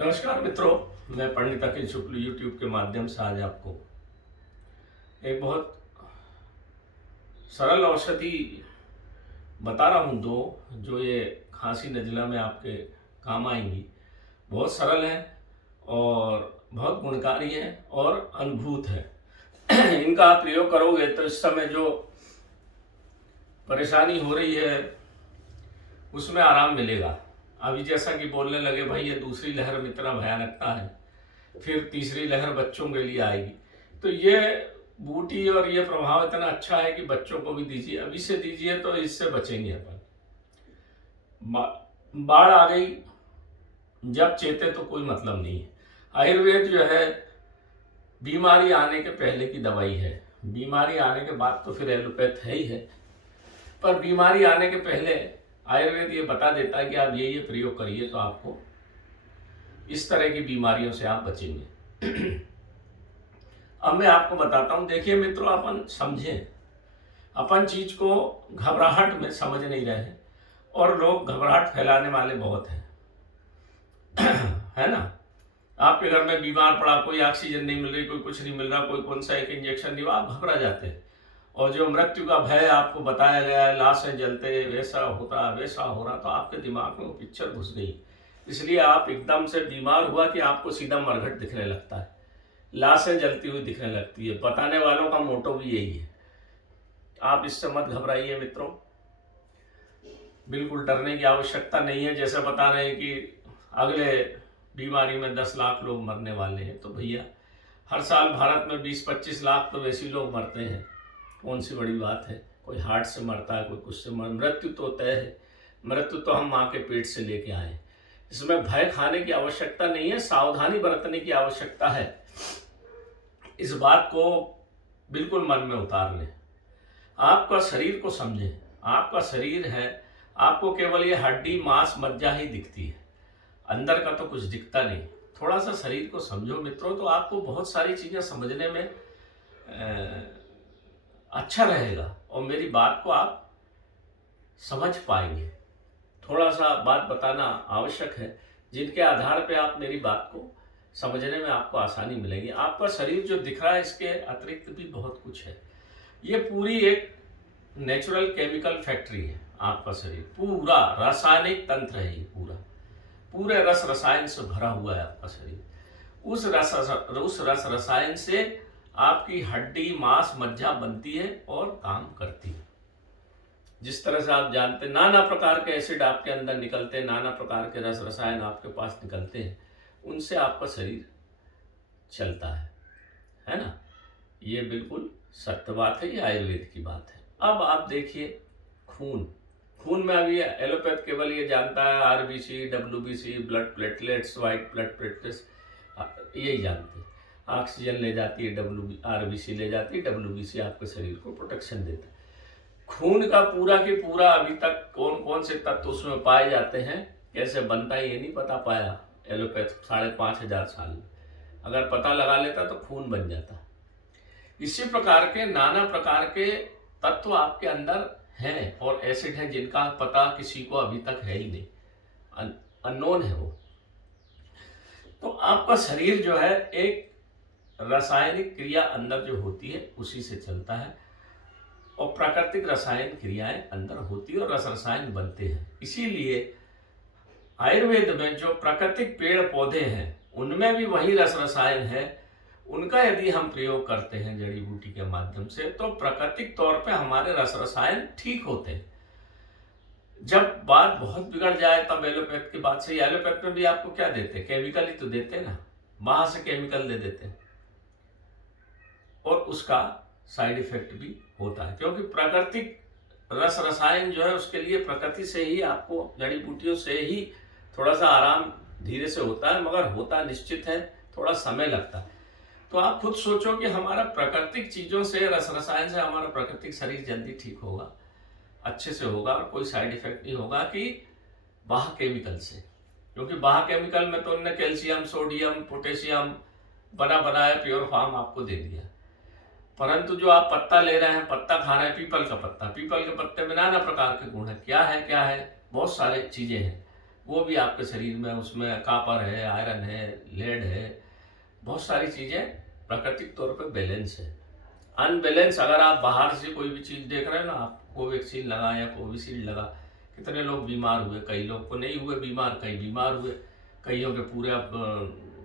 नमस्कार मित्रों, मैं पंडित अखिल शुक्ल यूट्यूब के माध्यम से आज आपको एक बहुत सरल औषधि बता रहा हूँ दो, जो ये खांसी नज़ला में आपके काम आएंगी। बहुत सरल है और बहुत गुणकारी है और अनुभूत है। इनका आप प्रयोग करोगे तो इस समय जो परेशानी हो रही है उसमें आराम मिलेगा। अभी जैसा कि बोलने लगे भाई ये दूसरी लहर में इतना भयानकता है, फिर तीसरी लहर बच्चों के लिए आएगी, तो ये बूटी और ये प्रभाव इतना अच्छा है कि बच्चों को भी दीजिए, अभी से दीजिए तो इससे बचेंगे अपन। बाढ़ आ गई जब चेते तो कोई मतलब नहीं है। आयुर्वेद जो है बीमारी आने के पहले की दवाई है, बीमारी आने के बाद तो फिर एलोपैथ है ही है, पर बीमारी आने के पहले आयुर्वेद ये बता देता है कि आप ये प्रयोग करिए तो आपको इस तरह की बीमारियों से आप बचेंगे। अब मैं आपको बताता हूं। देखिए मित्रों, अपन समझें, अपन चीज को घबराहट में समझ नहीं रहे हैं और लोग घबराहट फैलाने वाले बहुत हैं। है ना? आपके घर में बीमार पड़ा, कोई ऑक्सीजन नहीं मिल रही, कोई कुछ नहीं मिल रहा, कोई कौन सा एक इंजेक्शन नहीं, आप घबरा जाते हैं। और जो मृत्यु का भय आपको बताया गया है, लाशें जलते, वैसा होता वैसा हो रहा, तो आपके दिमाग में वो पिक्चर घुस गई। इसलिए आप एकदम से बीमार हुआ कि आपको सीधा मरघट दिखने लगता है, लाशें जलती हुई दिखने लगती है। बताने वालों का मोटो भी यही है। आप इससे मत घबराइए मित्रों, बिल्कुल डरने की आवश्यकता नहीं है। जैसे बता रहे हैं कि अगले बीमारी में 10 लाख लोग मरने वाले हैं, तो भैया हर साल भारत में 20-25 लाख तो वैसे ही लोग मरते हैं। कौन सी बड़ी बात है? कोई हार्ट से मरता है, कोई कुछ से मृत्यु तो तय है। मृत्यु तो हम माँ के पेट से लेके आए। इसमें भय खाने की आवश्यकता नहीं है, सावधानी बरतने की आवश्यकता है। इस बात को बिल्कुल मन में उतार लें। आपका शरीर को समझें। आपका शरीर है, आपको केवल ये हड्डी मांस मज्जा ही दिखती है, अंदर का तो कुछ दिखता नहीं। थोड़ा सा शरीर को समझो मित्रों, तो आपको बहुत सारी चीजें समझने में अच्छा रहेगा और मेरी बात को आप समझ पाएंगे। थोड़ा सा बात बताना आवश्यक है, जिनके आधार पे आप मेरी बात को समझने में आपको आसानी मिलेगी। आपका शरीर जो दिख रहा है, इसके अतिरिक्त भी बहुत कुछ है। ये पूरी एक नेचुरल केमिकल फैक्ट्री है। आपका शरीर पूरा रासायनिक तंत्र है, ये पूरे रस रसायन से भरा हुआ है आपका शरीर। उस रस रसायन से आपकी हड्डी मांस मज्जा बनती है और काम करती है। जिस तरह से आप जानते हैं, नाना प्रकार के एसिड आपके अंदर निकलते हैं, नाना प्रकार के रस रसायन आपके पास निकलते हैं, उनसे आपका शरीर चलता है ना? ये बिल्कुल सत्य बात है, ये आयुर्वेद की बात है। अब आप देखिए खून में अभी एलोपैथ केवल ये जानता है RBC, WBC, blood platelets, white blood platelets, यही जानते हैं। ऑक्सीजन ले जाती है, आरबीसी ले जाती है, डब्ल्यूबीसी आपके शरीर को प्रोटेक्शन देता है। खून का पूरा के पूरा अभी तक कौन कौन से तत्व उसमें पाए जाते हैं, कैसे बनता है, ये नहीं पता पाया एलोपैथ 5,500 साल में। अगर पता लगा लेता तो खून बन जाता। इसी प्रकार के नाना प्रकार के तत्व आपके अंदर हैं और एसिड है, जिनका पता किसी को अभी तक है ही नहीं, अननोन है वो। तो आपका शरीर जो है एक रासायनिक क्रिया अंदर जो होती है उसी से चलता है और प्राकृतिक रसायन क्रियाएं अंदर होती है और रस रसायन बनते हैं। इसीलिए आयुर्वेद में जो प्राकृतिक पेड़ पौधे हैं उनमें भी वही रस रसायन है। उनका यदि हम प्रयोग करते हैं जड़ी बूटी के माध्यम से, तो प्राकृतिक तौर पे हमारे रस रसायन ठीक होते हैं। जब बात बहुत बिगड़ जाए तब एलोपैथ की बात सही। एलोपैथ में भी आपको क्या देते हैं? केमिकल ही तो देते हैं ना, बाहर से केमिकल दे देते हैं और उसका साइड इफेक्ट भी होता है, क्योंकि प्राकृतिक रस रसायन जो है उसके लिए प्रकृति से ही, आपको जड़ी बूटियों से ही थोड़ा सा आराम धीरे से होता है, मगर होता निश्चित है, थोड़ा समय लगता है। तो आप खुद सोचो कि हमारा प्राकृतिक चीजों से, रस रसायन से हमारा प्राकृतिक शरीर जल्दी ठीक होगा, अच्छे से होगा और कोई साइड इफेक्ट नहीं होगा कि बाह्य केमिकल से। क्योंकि बाह्य केमिकल में तो उन्होंने कैल्शियम, सोडियम, पोटेशियम बना बनाया प्योर फॉर्म आपको दे दिया। परंतु जो आप पत्ता ले रहे हैं, पत्ता खा रहे हैं, पीपल का पत्ता, पीपल के पत्ते में नाना प्रकार के गुण है। क्या है? बहुत सारे चीजें हैं। वो भी आपके शरीर में, उसमें कॉपर है, आयरन है, लेड है, बहुत सारी चीज़ें प्राकृतिक तौर पे बैलेंस है। अनबैलेंस अगर आप बाहर से कोई भी चीज़ देख रहे हैं ना, आप कोवैक्सीन लगा या कोविशील्ड लगा, कितने लोग बीमार हुए, कई लोग को नहीं हुए बीमार, कई बीमार हुए, कईयों के पूरे अब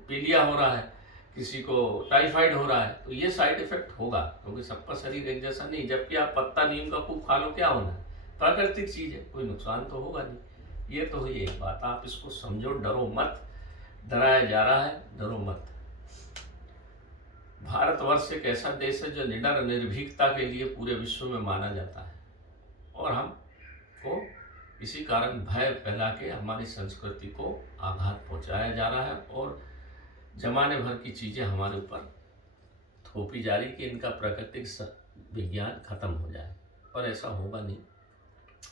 पीलिया हो रहा है, किसी को टाइफाइड हो रहा है। तो ये साइड इफेक्ट होगा, क्योंकि सबका शरीर एक जैसा नहीं। जबकि आप पत्ता नीम का खूब खा लो, क्या होना है, प्राकृतिक चीज़ है, कोई नुकसान तो होगा नहीं। ये तो हुई एक बात, आप इसको समझो, डरो मत, डराया जा रहा है, डरो मत। भारतवर्ष एक ऐसा देश है जो निडर निर्भीकता के लिए पूरे विश्व में माना जाता है, और हम को इसी कारण भय फैला के हमारी संस्कृति को आघात पहुंचाया जा रहा है, और जमाने भर की चीज़ें हमारे ऊपर थोपी जा रही कि इनका प्राकृतिक विज्ञान खत्म हो जाए, पर ऐसा होगा नहीं।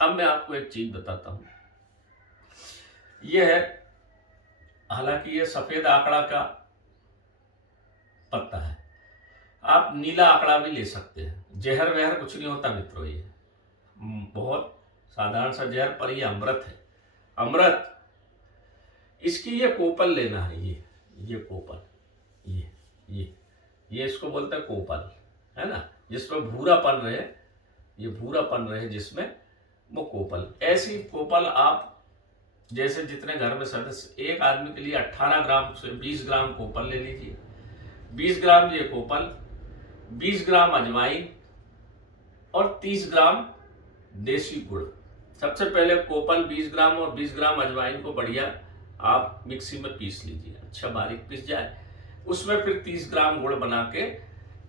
अब मैं आपको एक चीज़ बताता हूँ, यह है, हालांकि ये सफ़ेद आंकड़ा का पत्ता है, आप नीला आंकड़ा भी ले सकते हैं। जहर वहर कुछ नहीं होता मित्रों, ये बहुत साधारण सा जहर, पर ये अमृत है, अमृत। इसकी ये कोपल लेना है, ये कोपल, ये इसको बोलते हैं कोपल, है ना, जिसमें भूरापन रहे, ये भूरापन रहे जिसमें, वो कोपल। ऐसी कोपल आप जैसे जितने घर में सदस्य, एक आदमी के लिए 18 ग्राम से 20 ग्राम कोपल ले लीजिए। 20 ग्राम ये कोपल, 20 ग्राम अजवाइन और 30 ग्राम देसी गुड़। सबसे पहले कोपल 20 ग्राम और 20 ग्राम अजवाइन को बढ़िया आप मिक्सी में पीस लीजिए, अच्छा बारीक पीस जाए। उसमें फिर 30 ग्राम गुड़ बना के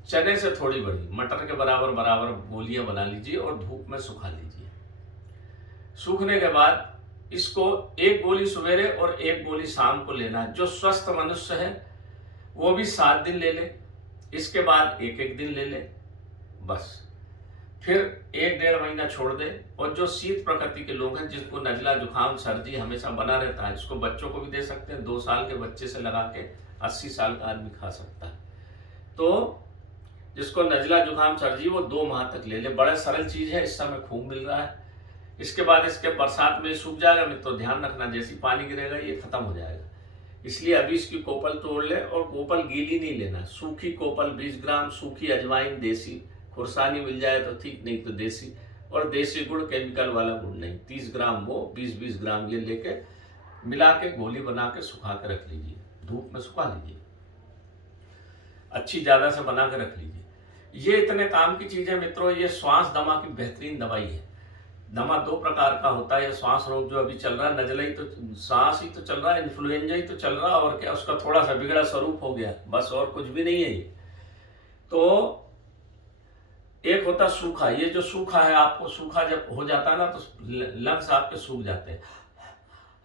चने से थोड़ी बड़ी, मटर के बराबर बराबर गोलियां बना लीजिए और धूप में सुखा लीजिए। सूखने के बाद इसको एक गोली सवेरे और एक गोली शाम को लेना है। जो स्वस्थ मनुष्य है वो भी 7 दिन ले ले, इसके बाद एक एक दिन ले ले, बस। फिर 1-1.5 महीना छोड़ दे। और जो शीत प्रकृति के लोग हैं, जिनको नजला जुकाम सर्दी हमेशा बना रहता है, इसको बच्चों को भी दे सकते हैं। 2 साल के बच्चे से लगा के 80 साल का आदमी खा सकता है। तो जिसको नजला जुकाम सर्दी, वो 2 माह तक ले ले, बड़ा सरल चीज है, इस समय खूब मिल रहा है। इसके बाद इसके बरसात में सूख जाएगा मित्रों, तो ध्यान रखना, जैसी पानी गिरेगा ये खत्म हो जाएगा। इसलिए अभी इसकी कोपल तोड़ ले, और कोपल गीली नहीं लेना, सूखी कोपल 20 ग्राम, सूखी अजवाइन देसी, खुरसानी मिल जाए तो ठीक, नहीं तो देसी, और देसी गुड़, केमिकल वाला गुड़ नहीं, 30 ग्राम वो, 20-20 ग्राम ये लेके मिला के गोली बना के सुखा के रख लीजिए, धूप में सुखा लीजिए, अच्छी ज्यादा से बना के रख लीजिए। ये इतने काम की चीज है मित्रों। ये श्वास दमा की बेहतरीन दवाई है। दमा 2 प्रकार का होता है, श्वास रोग जो अभी चल रहा है, नजला ही तो, सांस ही तो चल रहा है, इन्फ्लुएंजा ही तो चल रहा है, और क्या, उसका थोड़ा सा बिगड़ा स्वरूप हो गया, बस, और कुछ भी नहीं है ये। तो एक होता सूखा, ये जो सूखा है, आपको सूखा जब हो जाता है ना, तो लंग्स आपके सूख जाते हैं,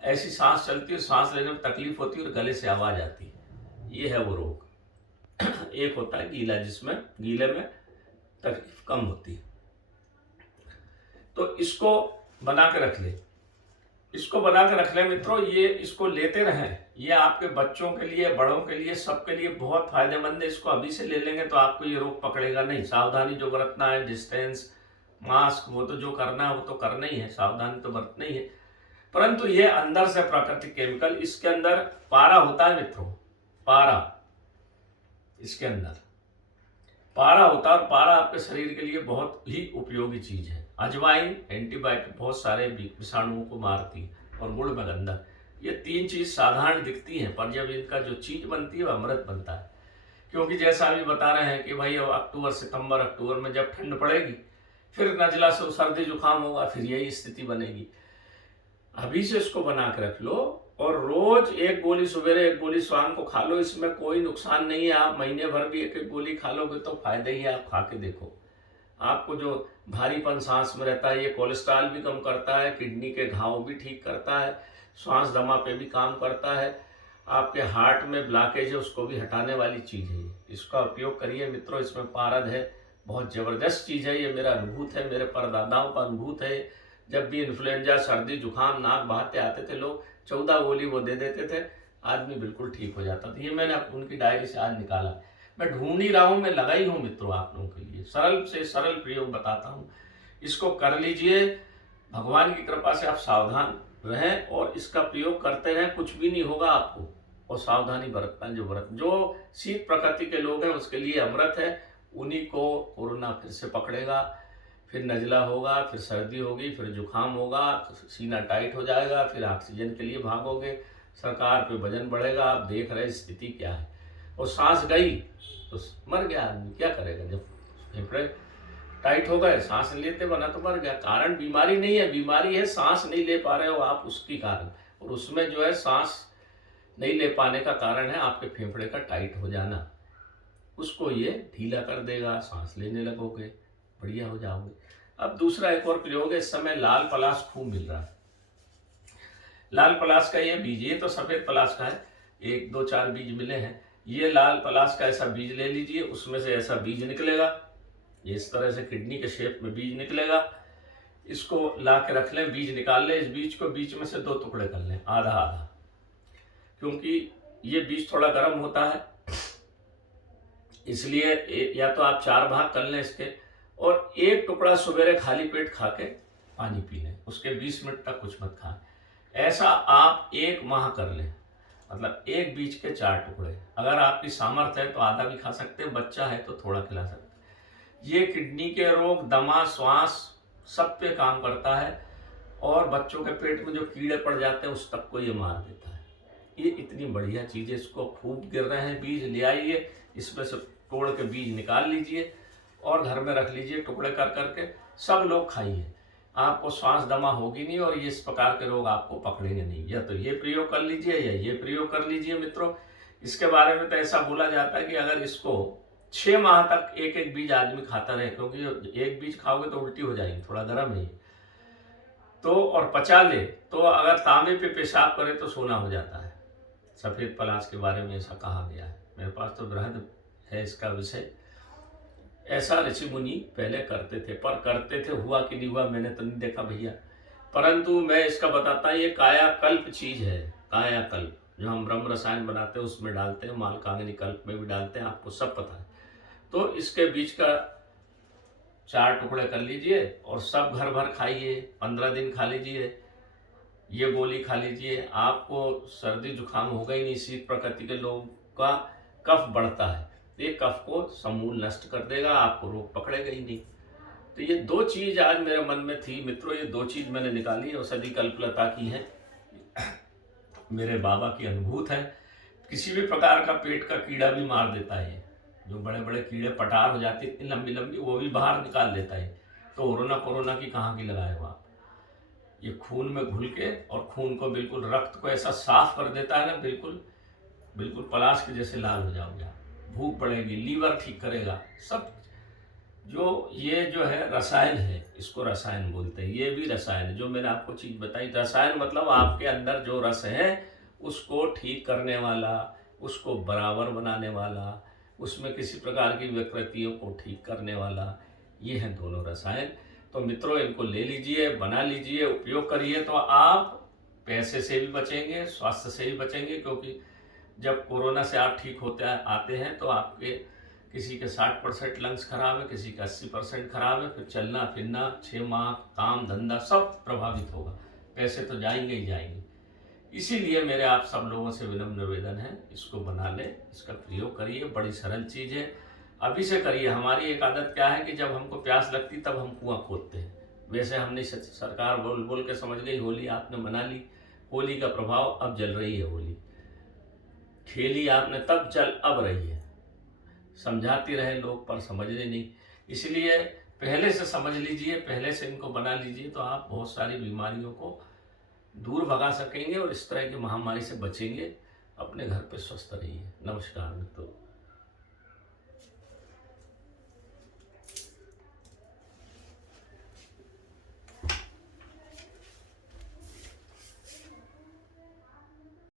ऐसी सांस चलती है, सांस लेने में तकलीफ होती है और गले से आवाज आती है, ये है वो रोग। एक होता है गीला, जिसमें गीले में तकलीफ कम होती है। तो इसको बना के रख ले, इसको बना के रख ले मित्रों। ये इसको लेते रहें, ये आपके बच्चों के लिए, बड़ों के लिए, सबके लिए बहुत फायदेमंद है। इसको अभी से ले लेंगे तो आपको ये रोग पकड़ेगा नहीं। सावधानी जो बरतना है, डिस्टेंस, मास्क, वो तो जो करना है वो तो करना ही है, सावधानी तो बरतना ही है। परंतु ये अंदर से प्राकृतिक केमिकल, इसके अंदर पारा होता है मित्रों, पारा, इसके अंदर पारा होता है, और पारा आपके शरीर के लिए बहुत ही उपयोगी चीज है। अजवाइन एंटीबायोटिक, बहुत सारे विषाणुओं को मारती है, और गुड़ में गंधक। ये 3 चीज साधारण दिखती हैं, पर जब इनका जो चीज बनती है वो अमृत बनता है। क्योंकि जैसा अभी बता रहे हैं कि भाई अब अक्टूबर, सितंबर, अक्टूबर में जब ठंड पड़ेगी, फिर नजला से सर्दी जुकाम होगा, फिर यही स्थिति बनेगी। अभी से इसको बना के रख लो, और रोज 1 गोली सवेरे, 1 गोली शाम को खा लो। इसमें कोई नुकसान नहीं है, आप महीने भर भी 1-1 गोली खा लोगे तो फायदा ही है। आप खा के देखो, आपको जो भारीपन सांस में रहता है, ये कोलेस्ट्रॉल भी कम करता है, किडनी के घाव भी ठीक करता है, श्वास दमा पे भी काम करता है, आपके हार्ट में ब्लॉकेज है उसको भी हटाने वाली चीज़ है। इसका उपयोग करिए मित्रों, इसमें पारद है, बहुत ज़बरदस्त चीज़ है। ये मेरा अनुभूत है, मेरे परदादाओं का अनुभूत है। जब भी इन्फ्लुएंजा, सर्दी, जुकाम, नाक बहाते आते थे लोग, 14 गोली वो दे देते थे, आदमी बिल्कुल ठीक हो जाता था। ये मैंने उनकी डायरी से आज निकाला, मैं ढूंढ ही रहा हूँ, मैं लगाई हूँ मित्रों आप लोगों के लिए। सरल से सरल प्रयोग बताता हूँ, इसको कर लीजिए, भगवान की कृपा से आप सावधान रहें और इसका प्रयोग करते रहें, कुछ भी नहीं होगा आपको। और सावधानी बरतना, जो शीत प्रकृति के लोग हैं उसके लिए अमृत है, उन्हीं को कोरोना फिर से पकड़ेगा, फिर नज़ला होगा, फिर सर्दी होगी, फिर जुकाम होगा, सीना टाइट हो जाएगा, फिर ऑक्सीजन के लिए भागोगे, सरकार पे वजन बढ़ेगा। आप देख रहे स्थिति क्या है। और सांस गई तो मर गया आदमी, क्या करेगा। जब फेफड़े टाइट हो गए, सांस लेते बना तो मर गया। कारण बीमारी नहीं है, बीमारी है सांस नहीं ले पा रहे हो आप, उसकी कारण। और उसमें जो है सांस नहीं ले पाने का कारण है आपके फेफड़े का टाइट हो जाना, उसको ये ढीला कर देगा, सांस लेने लगोगे, बढ़िया हो जाओगे। अब दूसरा एक और प्रयोग है, इस समय लाल पलाश खूब मिल रहा है। लाल पलाश का ये बीज, ये तो सफ़ेद पलाश का है, 1 2 4 बीज मिले हैं। ये लाल पलाश का ऐसा बीज ले लीजिए, उसमें से ऐसा बीज निकलेगा, ये इस तरह से किडनी के शेप में बीज निकलेगा। इसको ला के रख लें, बीज निकाल लें, इस बीज को बीच में से 2 टुकड़े कर लें, आधा आधा, क्योंकि ये बीज थोड़ा गर्म होता है, इसलिए या तो आप 4 भाग कर लें इसके, और 1 टुकड़ा सवेरे खाली पेट खा के पानी पी लें, उसके 20 मिनट तक कुछ मत खाएं। ऐसा आप 1 माह कर लें, मतलब एक बीज के 4 टुकड़े। अगर आपकी सामर्थ्य है तो आधा भी खा सकते हैं, बच्चा है तो थोड़ा खिला सकते हैं। ये किडनी के रोग, दमा, श्वास सब पे काम करता है, और बच्चों के पेट में जो कीड़े पड़ जाते हैं उस तक को ये मार देता है। ये इतनी बढ़िया चीज़ है, इसको खूब गिर रहे हैं बीज, ले आइए, इसमें से तोड़ के बीज निकाल लीजिए और घर में रख लीजिए टुकड़े कर करके, सब लोग खाइए। आपको श्वास दमा होगी नहीं और ये इस प्रकार के रोग आपको पकड़ेंगे नहीं। या तो ये प्रयोग कर लीजिए या ये प्रयोग कर लीजिए मित्रों। इसके बारे में तो ऐसा बोला जाता है कि अगर इसको 6 माह तक एक एक बीज आदमी खाता रहे, क्योंकि एक बीज खाओगे तो उल्टी हो जाएगी, थोड़ा गर्म है तो, और पचा ले तो अगर तांबे पे पेशाब करे तो सोना हो जाता है। सफ़ेद पलाश के बारे में ऐसा कहा गया है, मेरे पास तो बृहद है इसका विषय। ऐसा ऋषि मुनि पहले करते थे, पर करते थे, हुआ कि नहीं हुआ मैंने तो नहीं देखा भैया, परंतु मैं इसका बताता, ये कायाकल्प चीज़ है। कायाकल्प जो हम ब्रह्म रसायन बनाते हैं उसमें डालते हैं, मालकांगनी कल्प में भी डालते हैं, आपको सब पता है। तो इसके बीच का 4 टुकड़े कर लीजिए और सब घर भर खाइए, 15 दिन खा लीजिए, ये गोली खा लीजिए, आपको सर्दी जुकाम होगा ही नहीं। शीत प्रकृति के लोगों का कफ बढ़ता है, ये कफ को समूल नष्ट कर देगा, आपको रोग पकड़ेगा ही नहीं। तो ये 2 चीज़ आज मेरे मन में थी मित्रों, ये 2 चीज़ मैंने निकाली, औषधि कल्पलता की है, मेरे बाबा की अनुभूत है। किसी भी प्रकार का पेट का कीड़ा भी मार देता है, जो बड़े बड़े कीड़े पटार हो जाती है इतनी लंबी लंबी, वो भी बाहर निकाल देता है। तो कोरोना की कहाँ की लगाए हो आप, ये खून में घुल के, और खून को बिल्कुल, रक्त को ऐसा साफ कर देता है ना, बिल्कुल बिल्कुल पलाश के जैसे लाल हो जाओगे आप, भूख बढ़ेगी, लीवर ठीक करेगा, सब। जो ये जो है रसायन है, इसको रसायन बोलते हैं, ये भी रसायन है। जो मैंने आपको चीज़ बताई, रसायन मतलब आपके अंदर जो रस है उसको ठीक करने वाला, उसको बराबर बनाने वाला, उसमें किसी प्रकार की विकृतियों को ठीक करने वाला, ये हैं दोनों रसायन। तो मित्रों इनको ले लीजिए, बना लीजिए, उपयोग करिए, तो आप पैसे से भी बचेंगे, स्वास्थ्य से भी बचेंगे। क्योंकि जब कोरोना से आप ठीक होते आते हैं तो आपके किसी के 60% लंग्स खराब है, किसी का 80% खराब है, फिर चलना फिरना 6 माह, काम धंधा सब प्रभावित होगा, पैसे तो जाएंगे ही जाएंगे। इसीलिए मेरे आप सब लोगों से विनम्र निवेदन है, इसको बना लें, इसका प्रयोग करिए, बड़ी सरल चीज़ है, अभी से करिए। हमारी एक आदत क्या है कि जब हमको प्यास लगती तब हम कुआं खोदते हैं, वैसे हमने सरकार बोल बोल के समझ गई, होली आपने मना ली, होली का प्रभाव अब जल रही है, होली खेली आपने तब चल अब रही है। समझाती रहे लोग पर समझने नहीं, इसलिए पहले से समझ लीजिए, पहले से इनको बना लीजिए, तो आप बहुत सारी बीमारियों को दूर भगा सकेंगे और इस तरह की महामारी से बचेंगे। अपने घर पे स्वस्थ रहिए। नमस्कार मित्रों।